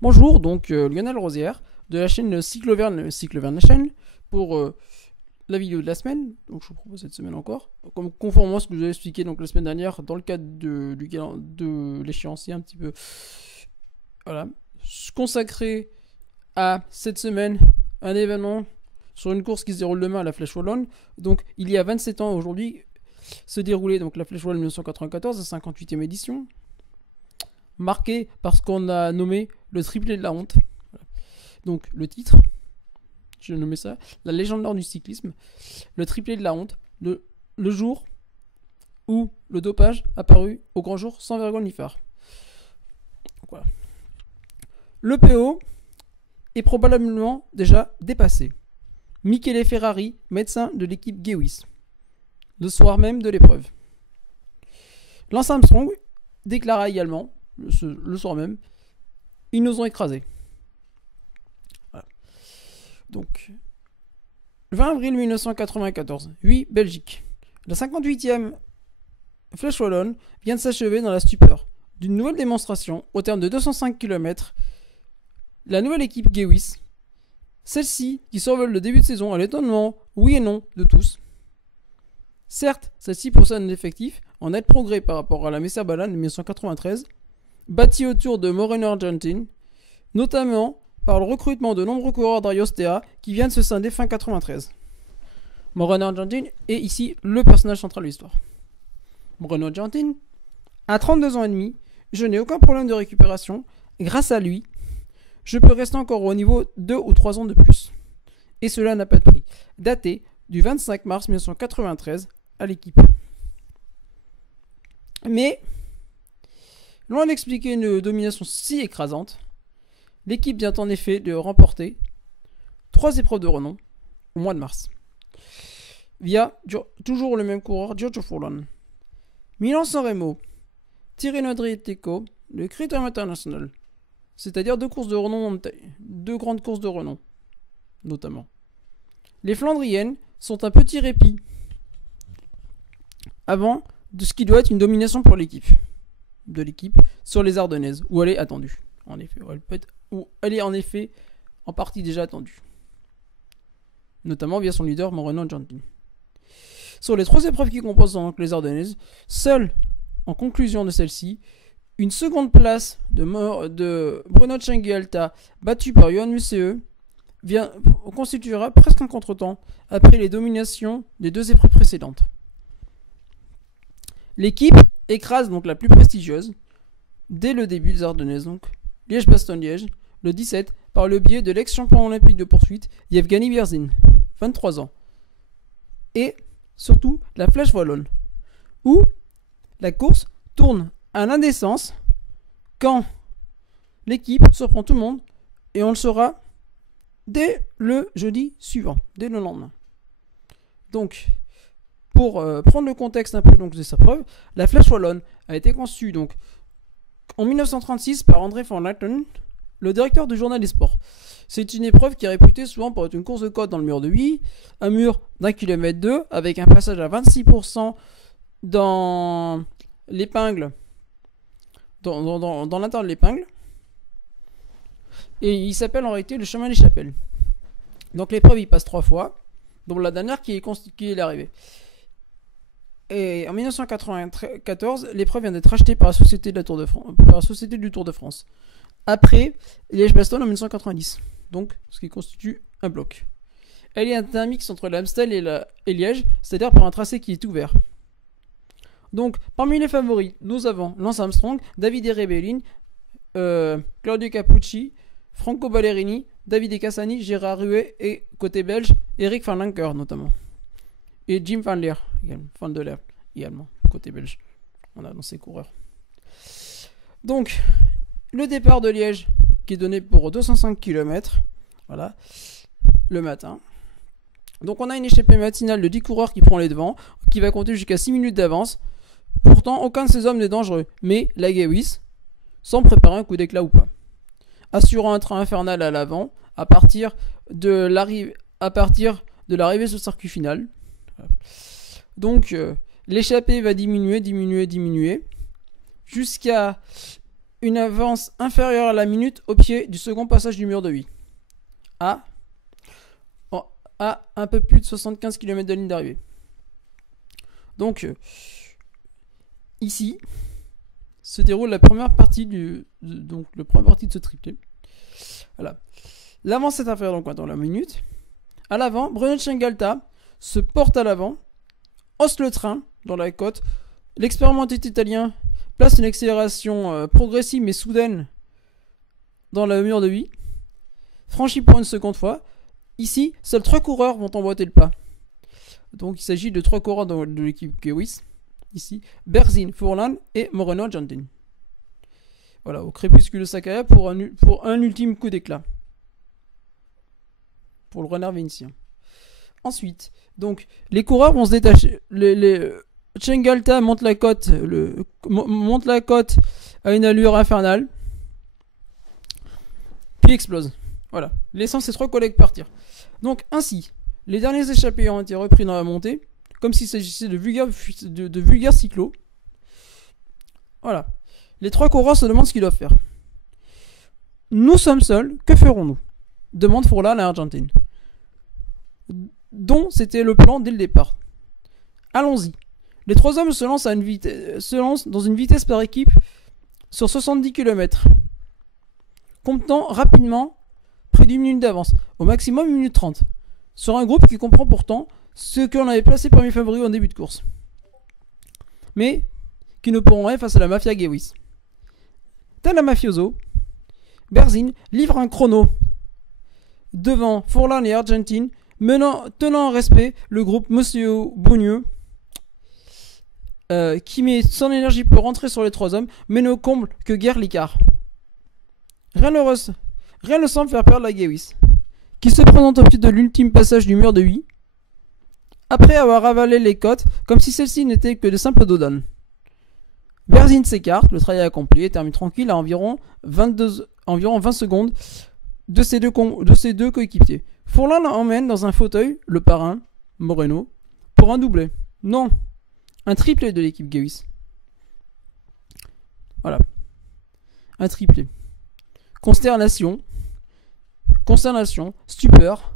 Bonjour, donc Lionel Rosière de la chaîne Cycloverne Nation pour la vidéo de la semaine. Donc je vous propose cette semaine encore, comme conformément à ce que je vous ai expliqué donc la semaine dernière dans le cadre de l'échéancier un petit peu. Voilà, consacré à cette semaine un événement sur une course qui se déroule demain à la Flèche Wallonne. Donc il y a 27 ans aujourd'hui se déroulait donc la Flèche Wallonne 1994, la 58e édition, marqué par ce qu'on a nommé le triplé de la honte. Donc le titre, je nommé ça, la légende d'or du cyclisme, le triplé de la honte, le jour où le dopage apparu au grand jour sans vergogne ni phare. Voilà. Le PO est probablement déjà dépassé. Michele Ferrari, médecin de l'équipe Gewis, le soir même de l'épreuve. Lance Armstrong déclara également, le soir même, ils nous ont écrasés. Voilà. Donc, 20 avril 1994, 8 Belgique. La 58e Flèche Wallonne vient de s'achever dans la stupeur d'une nouvelle démonstration au terme de 205 km. La nouvelle équipe Gewis, celle-ci qui survole le début de saison à l'étonnement, oui et non, de tous. Certes, celle-ci possède un effectif en net progrès par rapport à la Messa Balan de 1993, bâti autour de Moreno Argentin, notamment par le recrutement de nombreux coureurs d'Ariostea qui viennent se scinder fin 93. Moreno Argentin est ici le personnage central de l'histoire. Moreno Argentin, à 32 ans et demi, je n'ai aucun problème de récupération. Grâce à lui, je peux rester encore au niveau 2 ou 3 ans de plus. Et cela n'a pas de prix. Daté du 25 mars 1993 à l'équipe. Mais, loin d'expliquer une domination si écrasante, l'équipe vient en effet de remporter 3 épreuves de renom au mois de mars. Via toujours le même coureur, Giorgio Furlan. Milan-San Remo, Tirreno Adriatico, le Critérium International. C'est-à-dire deux grandes courses de renom, notamment. Les Flandriennes sont un petit répit avant de ce qui doit être une domination pour l'équipe sur les Ardennaises, où elle est attendue. En effet, elle est en effet en partie déjà attendue, notamment via son leader Moreno Argentin. Sur les 3 épreuves qui composent donc les Ardennaises, seule, en conclusion de celle-ci, une seconde place de Bruno Chenguelta, battu par Johan Museeuw, constituera presque un contretemps après les dominations des 2 épreuves précédentes. L'équipe écrase donc la plus prestigieuse dès le début des Ardennaises, donc Liège-Bastogne-Liège, le 17, par le biais de l'ex-champion olympique de poursuite Yevgeny Berzin, 23 ans. Et surtout la Flèche Wallonne, où la course tourne à l'indécence quand l'équipe surprend tout le monde, et on le saura dès le jeudi suivant, dès le lendemain. Donc, pour prendre le contexte un peu donc, de sa preuve, la Flèche Wallonne a été conçue donc, en 1936 par André van Luiten, le directeur du journal des sports. C'est une épreuve qui est réputée souvent pour être une course de côte dans le mur de Huy, un mur d'1,2 km, avec un passage à 26% dans l'épingle, dans l'intérieur de l'épingle. Et il s'appelle en réalité le chemin des chapelles. Donc l'épreuve il passe 3 fois, dont la dernière qui est l'arrivée. Et en 1994, l'épreuve vient d'être achetée par la Société du Tour de France. Après Liège-Bastogne en 1990. Donc, ce qui constitue un bloc. Elle est un mix entre l'Amstel et Liège, c'est-à-dire par un tracé qui est ouvert. Donc, parmi les favoris, nous avons Lance Armstrong, Davide Rebellin, Claudio Capucci, Franco Ballerini, Davide Cassani, Gérard Ruet et côté belge, Eric Van Lancker notamment. Et Jim Van der Leer également, côté belge. On a dans ces coureurs. Donc, le départ de Liège, qui est donné pour 205 km, voilà, le matin. Donc, on a une échappée matinale de 10 coureurs qui prend les devants, qui va compter jusqu'à 6 minutes d'avance. Pourtant, aucun de ces hommes n'est dangereux. Mais la Gewis semble préparer un coup d'éclat ou pas. Assurant un train infernal à l'avant, à partir de l'arrivée sur le circuit final. Donc, l'échappée va diminuer, jusqu'à une avance inférieure à la minute au pied du second passage du mur de Huy. À un peu plus de 75 km de ligne d'arrivée. Donc, ici, se déroule la première partie de ce triplé. Voilà. L'avance est inférieure donc dans la minute. À l'avant, Bruno Chengalta se porte à l'avant, hausse le train dans la côte. L'expérimenté italien place une accélération progressive mais soudaine dans le mur de Huy. Franchi pour une seconde fois. Ici, seuls 3 coureurs vont emboîter le pas. Donc il s'agit de 3 coureurs de l'équipe Gewis. Ici, Berzin, Furlan et Moreno-Argentin. Voilà, au crépuscule de sa carrière pour un ultime coup d'éclat. Pour le renard vénitien. Ensuite, donc, les coureurs vont se détacher. Chengalta monte la côte à une allure infernale. Puis explose. Voilà, laissant ses 3 collègues partir. Donc ainsi, les derniers échappés ont été repris dans la montée, comme s'il s'agissait de vulgaires cyclos. Voilà. Les 3 coureurs se demandent ce qu'ils doivent faire. Nous sommes seuls, que ferons-nous ? Demande Furlan à Argentine. Dont c'était le plan dès le départ. Allons-y. Les 3 hommes se lancent dans une vitesse par équipe sur 70 km, comptant rapidement près d'une minute d'avance, au maximum 1 minute 30, sur un groupe qui comprend pourtant ceux que l'on avait placé parmi favoris en début de course, mais qui ne pourront rien face à la mafia Gewis. Tel un mafioso, Berzin livre un chrono devant Furlan et Argentine, tenant en respect le groupe Monsieur Bougneux, qui met son énergie pour rentrer sur les 3 hommes, mais ne comble que guère l'écart. Rien ne semble faire perdre la Gewis, qui se présente au pied de l'ultime passage du mur de Huy, après avoir avalé les côtes, comme si celles-ci n'étaient que de simples dodanes. Berzin s'écarte, le travail accompli, et termine tranquille à environ 20 secondes de ses deux coéquipiers. Furlan emmène dans un fauteuil le parrain, Moreno, pour un doublé. Non, un triplé de l'équipe Gewis. Voilà. Un triplé. Consternation, stupeur,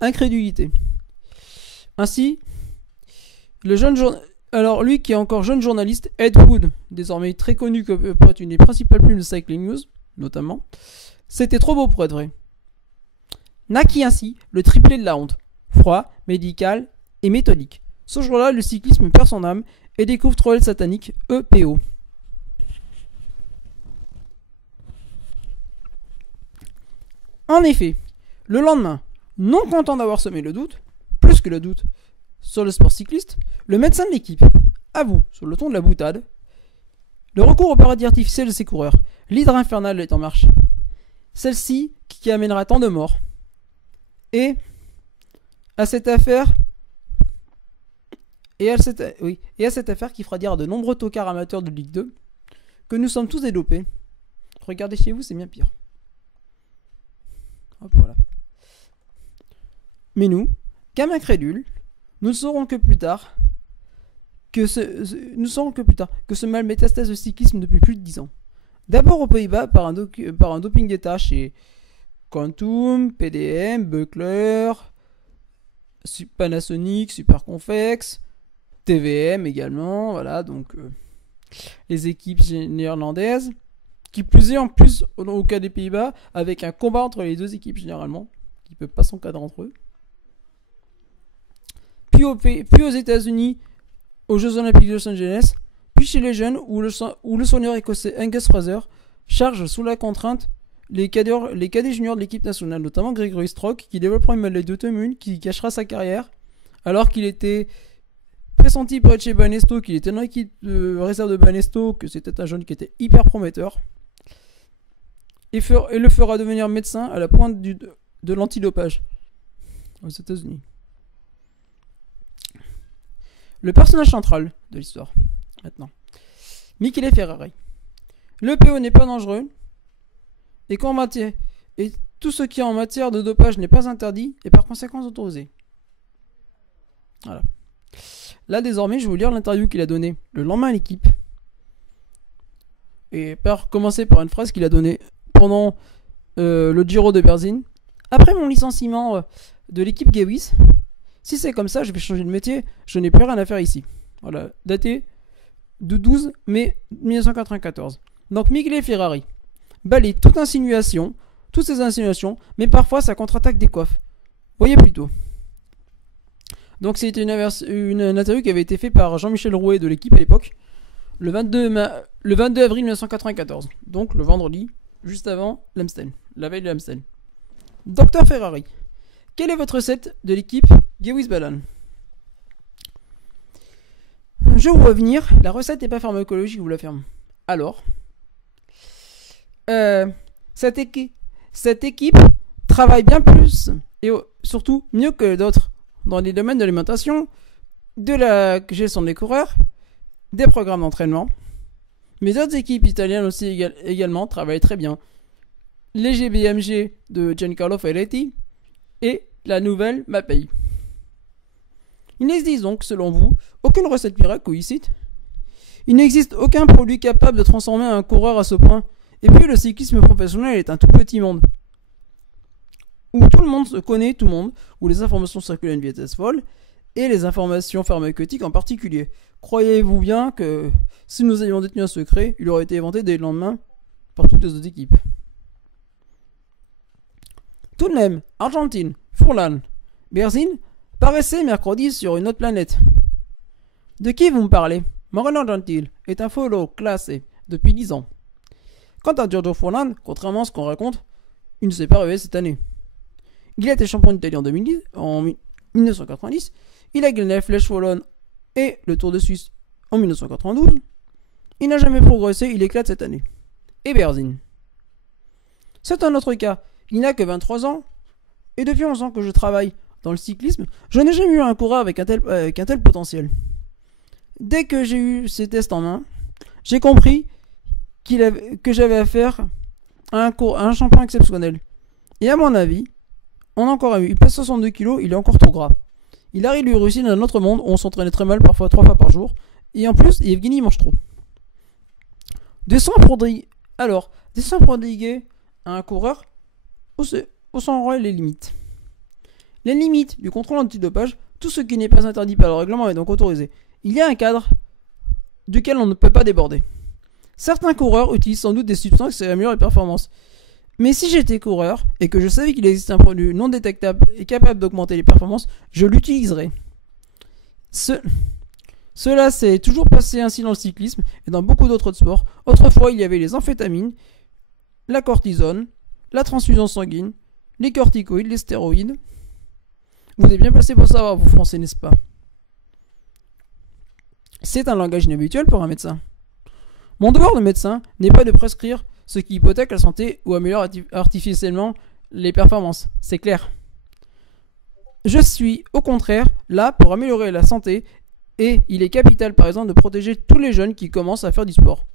incrédulité. Ainsi, alors lui qui est encore jeune journaliste, Ed Wood, désormais très connu pour être une des principales plumes de Cycling News, notamment, c'était trop beau pour être vrai. Naquit ainsi le triplé de la honte, froid, médical et méthodique. Ce jour-là, le cyclisme perd son âme et découvre trois lettres sataniques, EPO. En effet, le lendemain, non content d'avoir semé le doute, plus que le doute, sur le sport cycliste, le médecin de l'équipe avoue, sur le ton de la boutade, le recours au paradis artificiel de ses coureurs. L'hydre infernale est en marche. Celle-ci qui amènera tant de morts. Et à cette affaire qui fera dire à de nombreux tocards amateurs de Ligue 2 que nous sommes tous des dopés. Regardez chez vous, c'est bien pire. Hop, voilà. Mais nous, gamins crédules, nous ne saurons que plus tard que ce mal métastase de cyclisme depuis plus de 10 ans. D'abord aux Pays-Bas par un doping d'État chez Quantum, PDM, Buckler, Panasonic, Superconfex, TVM également, voilà, donc les équipes néerlandaises, qui plus est en plus au cas des Pays-Bas, avec un combat entre les deux équipes généralement, qui ne peut pas s'encadrer entre eux. Puis aux États-Unis, aux Jeux Olympiques de Los Angeles, puis chez les jeunes, où le soigneur écossais Angus Fraser charge sous la contrainte les cadets juniors de l'équipe nationale, notamment Gregory Stroke, qui développera une maladie d'auto-immune qui gâchera sa carrière, alors qu'il était pressenti pour être chez Banesto, qu'il était dans l'équipe de réserve de Banesto, que c'était un jeune qui était hyper prometteur, et le fera devenir médecin à la pointe de l'antidopage aux États-Unis. Le personnage central de l'histoire, maintenant. Michele Ferrari. Le PO n'est pas dangereux, et tout ce qui en matière de dopage n'est pas interdit, et par conséquent autorisé. Voilà. Là, désormais, je vais vous lire l'interview qu'il a donnée le lendemain à l'équipe, et par commencer par une phrase qu'il a donnée pendant le Giro de Berzin. Après mon licenciement de l'équipe Gewis, si c'est comme ça, je vais changer de métier, je n'ai plus rien à faire ici. Voilà, daté du 12 mai 1994. Donc Miguel Ferrari balaye toutes ces insinuations, mais parfois ça contre-attaque des coiffes. Voyez plutôt. Donc c'était une interview qui avait été faite par Jean-Michel Rouet de l'équipe à l'époque, le 22 avril 1994. Donc le vendredi, juste avant l'Amstel, la veille de l'Amstel. Docteur Ferrari, quelle est votre recette de l'équipe Gewis Balan? Je vous vois venir, la recette n'est pas pharmacologique, je vous l'affirme. Alors, cette équipe travaille bien plus et surtout mieux que d'autres dans les domaines de l'alimentation, de la gestion des coureurs, des programmes d'entraînement. Mais d'autres équipes italiennes aussi également travaillent très bien. Les GBMG de Giancarlo Ferretti et la nouvelle Mapei. Il n'existe donc, selon vous, aucune recette miracle ou illicite. Il n'existe aucun produit capable de transformer un coureur à ce point. Et puis le cyclisme professionnel est un tout petit monde, où tout le monde se connaît tout le monde, où les informations circulent à une vitesse folle, et les informations pharmaceutiques en particulier. Croyez-vous bien que si nous avions détenu un secret, il aurait été inventé dès le lendemain par toutes les autres équipes. Tout de même, Argentine, Furlan, Berzin paraissaient mercredi sur une autre planète. De qui vous me parlez? Moreno Gentil est un follow classé depuis 10 ans. Quant à Giorgio Furlan, contrairement à ce qu'on raconte, il ne s'est pas réveillé cette année. Il a été champion d'Italie en 1990, il a gagné la Flèche Wallonne et le Tour de Suisse en 1992. Il n'a jamais progressé, il éclate cette année. Et Berzin. C'est un autre cas, il n'a que 23 ans, et depuis 11 ans que je travaille dans le cyclisme, je n'ai jamais eu un coureur avec un tel potentiel. Dès que j'ai eu ces tests en main, j'ai compris que j'avais affaire à un champion exceptionnel. Et à mon avis, on a encore eu. Il pèse 62 kg, il est encore trop gras. Il arrive lui réussir dans un autre monde où on s'entraînait très mal, parfois 3 fois par jour. Et en plus, Evgeny mange trop. Descends prodiguer à un coureur où sont les limites. Les limites du contrôle antidopage, tout ce qui n'est pas interdit par le règlement est donc autorisé. Il y a un cadre duquel on ne peut pas déborder. Certains coureurs utilisent sans doute des substances qui améliorent les performances. Mais si j'étais coureur et que je savais qu'il existe un produit non détectable et capable d'augmenter les performances, je l'utiliserais. Cela s'est toujours passé ainsi dans le cyclisme et dans beaucoup d'autres sports. Autrefois, il y avait les amphétamines, la cortisone, la transfusion sanguine, les corticoïdes, les stéroïdes. Vous êtes bien placé pour savoir, vous Français, n'est-ce pas? C'est un langage inhabituel pour un médecin. Mon devoir de médecin n'est pas de prescrire ce qui hypothèque la santé ou améliore artificiellement les performances, c'est clair. Je suis, au contraire, là pour améliorer la santé et il est capital par exemple de protéger tous les jeunes qui commencent à faire du sport.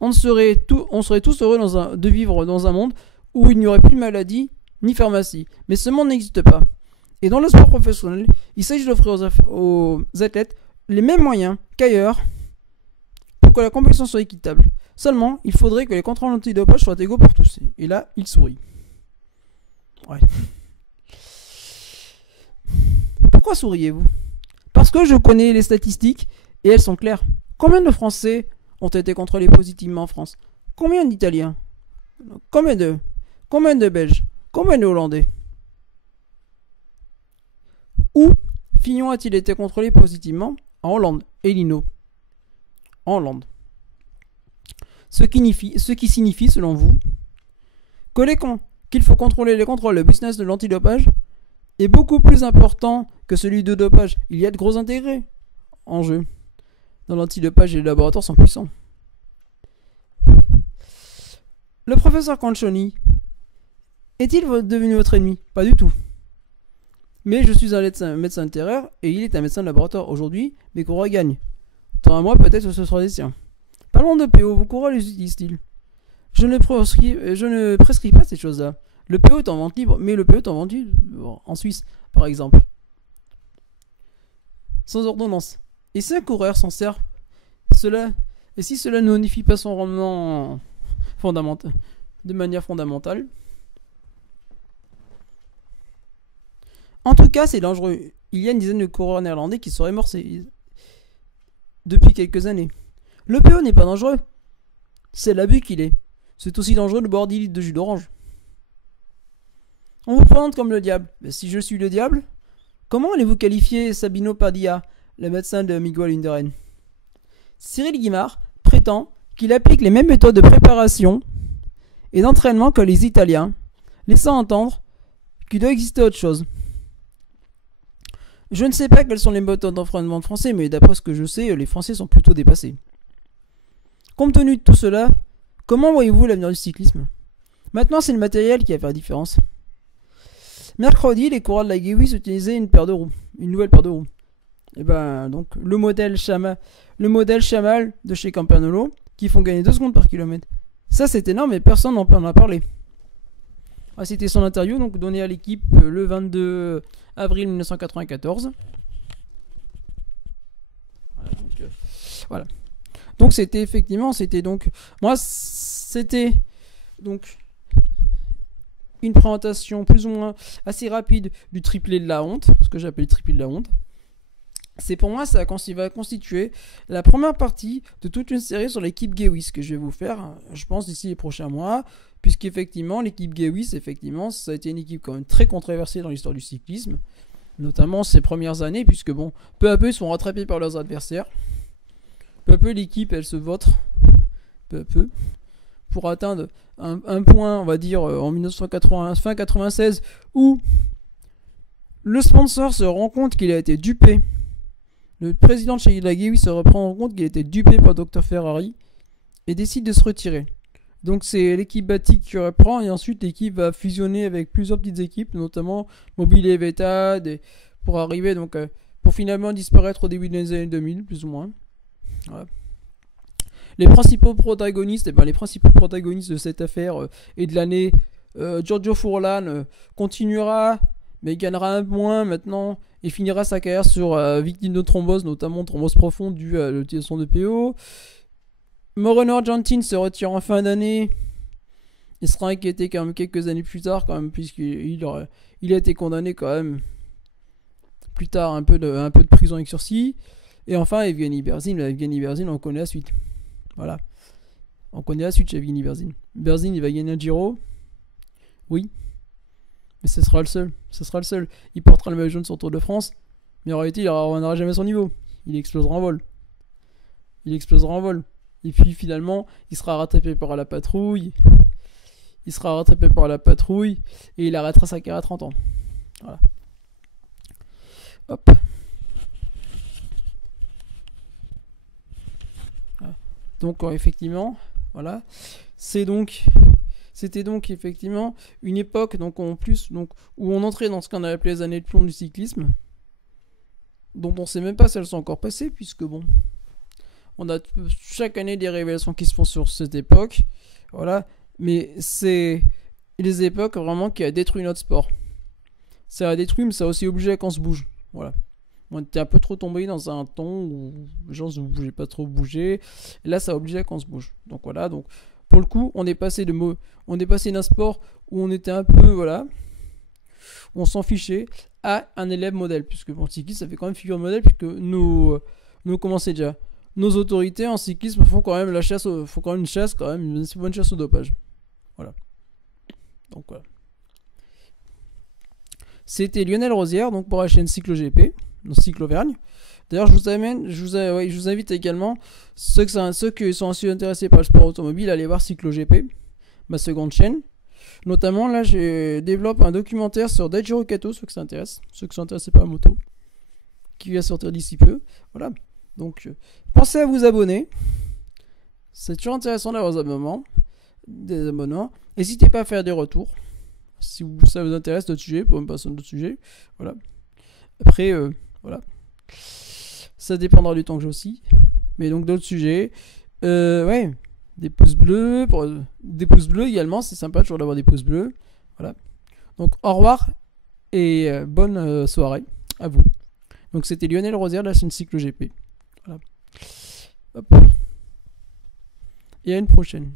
On serait tous heureux de vivre dans un monde où il n'y aurait plus de maladie ni pharmacie. Mais ce monde n'existe pas. Et dans le sport professionnel, il s'agit d'offrir aux athlètes les mêmes moyens qu'ailleurs pour que la compétition soit équitable. Seulement, il faudrait que les contrôles antidopage soient égaux pour tous. Et là, il sourit. Ouais. Pourquoi souriez-vous? Parce que je connais les statistiques et elles sont claires. Combien de Français ont été contrôlés positivement en France? Combien d'Italiens? Combien de Belges? Combien de Hollandais? Où Fignon a-t-il été contrôlé positivement? En Hollande. Et Lino? En Hollande. Ce qui signifie, selon vous, qu'il faut contrôler les contrôles, le business de l'antidopage est beaucoup plus important que celui de dopage. Il y a de gros intérêts en jeu. Dans l'antidopage, les laboratoires sont puissants. Le professeur Conchoni est-il devenu votre ennemi? Pas du tout. Mais je suis un médecin intérieur et il est un médecin de laboratoire. Aujourd'hui, mes coureurs gagnent. Tant à moi, peut-être que ce sera les siens. Parlons de PO, vos coureurs les utilisent-ils? Je ne prescris pas ces choses-là. Le PO est en vente libre, mais le PO est en vente en Suisse, par exemple. Sans ordonnance. Et si un coureur s'en sert, cela Et si cela ne modifie pas son rendement fondamental, de manière fondamentale. En tout cas, c'est dangereux. Il y a une dizaine de coureurs néerlandais qui seraient morts depuis quelques années. Le PO n'est pas dangereux. C'est l'abus qu'il est. C'est aussi dangereux de boire 10 litres de jus d'orange. On vous présente comme le diable. Mais si je suis le diable, comment allez-vous qualifier Sabino Padilla, le médecin de Miguel Indurain? Cyril Guimard prétend qu'il applique les mêmes méthodes de préparation et d'entraînement que les Italiens, laissant entendre qu'il doit exister autre chose. Je ne sais pas quelles sont les méthodes d'entraînement français, mais d'après ce que je sais, les Français sont plutôt dépassés. Compte tenu de tout cela, comment voyez-vous l'avenir du cyclisme? Maintenant, c'est le matériel qui va faire la différence. Mercredi, les coureurs de la Gewis utilisaient une nouvelle paire de roues. Et ben donc le modèle Chamal de chez Campanolo qui font gagner 2 secondes par kilomètre. Ça c'est énorme et personne n'en a parlé. Ah, c'était son interview donc donnée à l'équipe le 22 avril 1994. Voilà. Donc c'était une présentation plus ou moins assez rapide du triplé de la honte, ce que j'appelle le triplé de la honte. C'est pour moi, ça va constituer la première partie de toute une série sur l'équipe Gewis que je vais vous faire, je pense, d'ici les prochains mois, puisqu'effectivement, l'équipe Gewis, effectivement, ça a été une équipe quand même très controversée dans l'histoire du cyclisme, notamment ces premières années, puisque bon, peu à peu, ils sont rattrapés par leurs adversaires. Peu à peu, l'équipe, elle se vautre, peu à peu, pour atteindre un point, on va dire, en 1980, fin 96, où le sponsor se rend compte qu'il a été dupé. Le président de chez la Gewis se reprend en compte qu'il a été dupé par Dr Ferrari et décide de se retirer. Donc c'est l'équipe Batik qui reprend et ensuite l'équipe va fusionner avec plusieurs petites équipes, notamment Mobile et Vetad, pour arriver donc pour finalement disparaître au début des années 2000, plus ou moins. Voilà. Les principaux protagonistes de cette affaire et de l'année, Giorgio Furlan continuera, mais il gagnera un point maintenant et finira sa carrière sur victime de thrombose, notamment thrombose profonde due à l'utilisation de PO. Moreno Argentin se retire en fin d'année. Il sera inquiété quand même quelques années plus tard, quand même, puisqu'il a été condamné quand même plus tard un peu de prison avec sursis. Et enfin, Evgeny Berzin, on connaît la suite. Voilà. On connaît la suite chez Evgeny Berzin. Berzin, il va gagner un Giro. Oui. Mais ce sera le seul. Il portera le maillot jaune sur le Tour de France. Mais en réalité, il ne reviendra jamais à son niveau. Il explosera en vol. Et puis finalement, il sera rattrapé par la patrouille. Et il arrêtera sa carrière à 30 ans. Voilà. Hop. Voilà. Donc effectivement, voilà. C'était donc effectivement une époque donc en plus donc où on entrait dans ce qu'on a appelé les années de plomb du cyclisme, dont on ne sait même pas si elles sont encore passées, puisque bon, on a chaque année des révélations qui se font sur cette époque, voilà. Mais c'est les époques vraiment qui a détruit notre sport. Ça a détruit, mais ça a aussi obligé qu'on se bouge, voilà. On était un peu trop tombé dans un ton où les gens ne bougeaient pas trop bouger. Et là, ça a obligé qu'on se bouge. Donc voilà, donc pour le coup, on est passé d'un sport où on était un peu, voilà, on s'en fichait, à un élève modèle, puisque pour le cyclisme, ça fait quand même figure modèle, puisque nos autorités en cyclisme font quand même une chasse au dopage. Voilà. Donc voilà. C'était Lionel Rosière, donc pour la chaîne Cyclo GP, dans Cyclo Auvergne. D'ailleurs, je vous invite également, ceux qui sont aussi intéressés par le sport automobile, à aller voir Cyclo GP, ma seconde chaîne. Notamment, là, je développe un documentaire sur Daijiro Kato, ceux qui sont intéressés par la moto, qui va sortir d'ici peu. Voilà. Donc, pensez à vous abonner. C'est toujours intéressant d'avoir des abonnements. N'hésitez pas à faire des retours. Si ça vous intéresse d'autres sujets, pour me passer d'autres sujets. Voilà. Après, voilà. Ça dépendra du temps que j'ai aussi. Mais donc d'autres sujets. Ouais. Des pouces bleus. Des pouces bleus également. C'est sympa toujours d'avoir des pouces bleus. Voilà. Donc au revoir. Et bonne soirée à vous. Donc c'était Lionel Rosière de la chaîne Cyclo GP. Voilà. Hop. et à une prochaine.